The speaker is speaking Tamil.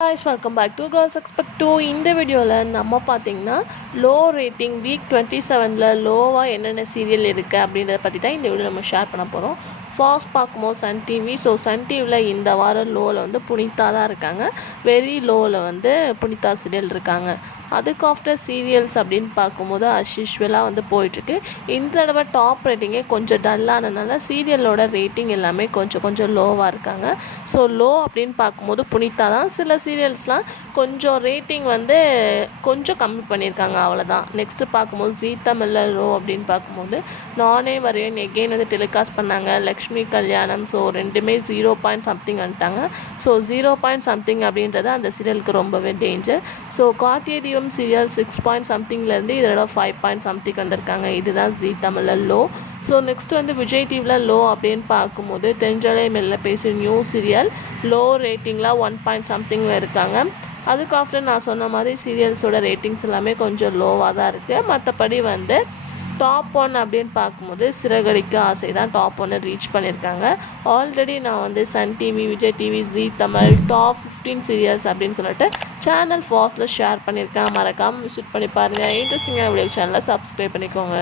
guys, welcome back to Girls Expect 2. இந்த வீடியோவில் நம்ம பார்த்தீங்கன்னா லோ ரேட்டிங் வீக் 27ல் லோவாக என்னென்ன சீரியல் இருக்குது அப்படின்றத பற்றி தான் இந்த வீடியோ நம்ம ஷேர் பண்ண போகிறோம். ஃபாஸ்ட் பார்க்கும்போது சன் டிவி. ஸோ சன் டிவியில் இந்த வாரம் லோவில் வந்து புனிதா தான் இருக்காங்க. வெரி லோவில் வந்து புனிதா சீரியல் இருக்காங்க. அதுக்கு ஆஃப்டர் சீரியல்ஸ் அப்படின்னு பார்க்கும்போது அஸ்யூஷுவலாக வந்து போயிட்டுருக்கு. இந்த தடவை டாப் ரேட்டிங்கே கொஞ்சம் டல்லானதுனால சீரியலோட ரேட்டிங் எல்லாமே கொஞ்சம் லோவாக இருக்காங்க. ஸோ லோ அப்படின்னு பார்க்கும்போது புனிதா தான். சில சீரியல்ஸ்லாம் கொஞ்சம் ரேட்டிங் வந்து கொஞ்சம் கம்மி பண்ணியிருக்காங்க, அவ்வளோதான். நெக்ஸ்ட்டு பார்க்கும்போது ஜீ தமிழில் லோ அப்படின்னு பார்க்கும்போது நானே வரேன் எகெயின் வந்து டெலிகாஸ்ட் பண்ணாங்க. லக்ஷ்மி கல்யாணம். ஸோ ரெண்டுமே 0.something வந்துட்டாங்க. ஸோ 0.something அப்படின்றது அந்த சீரியலுக்கு ரொம்பவே டேஞ்சர். ஸோ கார்த்திகை சீரியல் 6.somethingலேருந்து இதோட 5.something வந்திருக்காங்க. இதுதான் ஜீ தமிழில் லோ. ஸோ நெக்ஸ்ட் வந்து விஜய் டிவியில் லோ அப்படின்னு பார்க்கும்போது தென்றலை மெல்ல பேசி நியூ சீரியல் லோ ரேட்டிங்கில் 1.somethingல இருக்காங்க. அதுக்கு ஆஃப்டர் நான் சொன்ன மாதிரி சீரியல்ஸோட ரேட்டிங்ஸ் எல்லாமே கொஞ்சம் லோவாக தான் இருக்குது. மற்றபடி வந்து டாப் 1 அப்படின்னு பார்க்கும்போது சிறகடிக்க ஆசை தான் டாப் 1 ரீச் பண்ணியிருக்காங்க. ஆல்ரெடி நான் வந்து சன் டிவி, விஜய் டிவி, ஜீ தமிழ் டாப் 15 சீரியல்ஸ் அப்படின்னு சொல்லிட்டு சேனல் ஃபாஸ்ட்டில் ஷேர் பண்ணியிருக்கேன். மறக்காமல் விசிட் பண்ணி பாருங்கள். இன்ட்ரெஸ்டிங்கான வீடியோ சேனலை சப்ஸ்கிரைப் பண்ணிக்கோங்க.